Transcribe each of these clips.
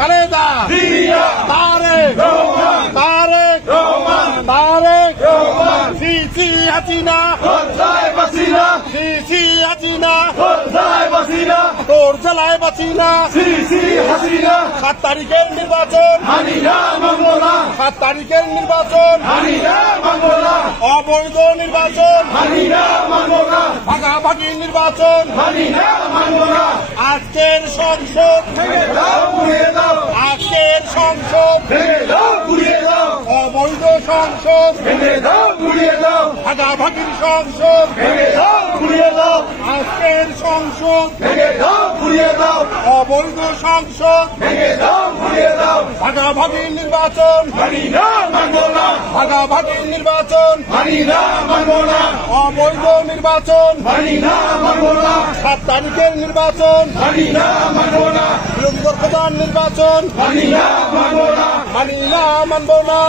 Khaleda Zia, Tarique Rahman, Tarique Rahman, Tarique Rahman, CC Hasina, হত্যায় বাসিনা, CC Hasina, হত্যায় বাসিনা, তোর জ্বালায় বাসিনা, সিসি হাসিনা। 7 তারিখের নির্বাচন মানি না, মানব না। 7 তারিখের নির্বাচন মানি না, মানব না। অবৈধ নির্বাচন মানি না, মানব না। ভাগাভাগি নির্বাচন মানি না, মানব না। আজকের সংসদ ভেঙে দাও, পুড়িয়ে দাও। আজকের সংসদ ভেঙে দাও, পুড়িয়ে দাও। অবৈধ সংসদ ভেঙে দাও, পুড়িয়ে দাও। ভাগাভাগির সংসদ ভেঙে দাও, পুড়িয়ে দাও। আজকের সংসদ ভেঙে দাও, পুড়িয়ে দাও। অবৈধ সংসদ ভেঙে দাও, পুড়িয়ে দাও। ভাগাভাগি নির্বাচন মানি না, মানব না। ভাগাভাগি নির্বাচন মানি না, মানব না। অবৈধ নির্বাচন মানি না, মানব না। 7 তারিখের নির্বাচন মানি না, মানব না। বিরোধী দল প্রধান নির্বাচন মানি না, মানব না। মানি না, মানব না।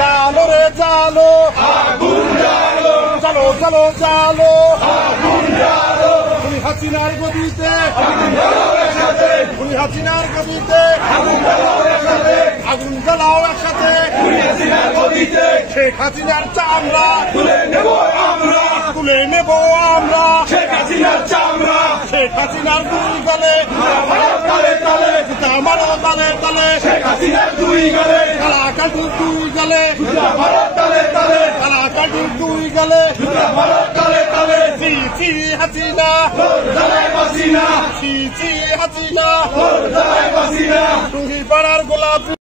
চালো রে চালো, আগুন জ্বালো, চালো চালো চালো, আগুন জ্বালো। খুনি হাসিনার গদিতে আগুন জ্বালাও একসাথে, খুনি হাসিনার গদিতে আগুন জ্বালাও একসাথে, আগুন জ্বালাও একসাথে। খুনি হাসিনার গদিতে শেখ হাসিনার চামড়া তুলে নেব আমরা, তুলে নেব আমরা। শেখ হাসিনার চামড়া, শেখ হাসিনার দুই গালে তালে তালে, আমারও তালে তালে। শেখ হাসিনার দুই গালে কালাকাটির দুই গালে, তালে তালে, কালাকাটির দুই গালে, তালে তালে। সিসি হাসিনা, হত্যায় বাসিনা, সিসি হাসিনা, হত্যায় বাসিনা। টুঙ্গিপাড়ার গোলাপ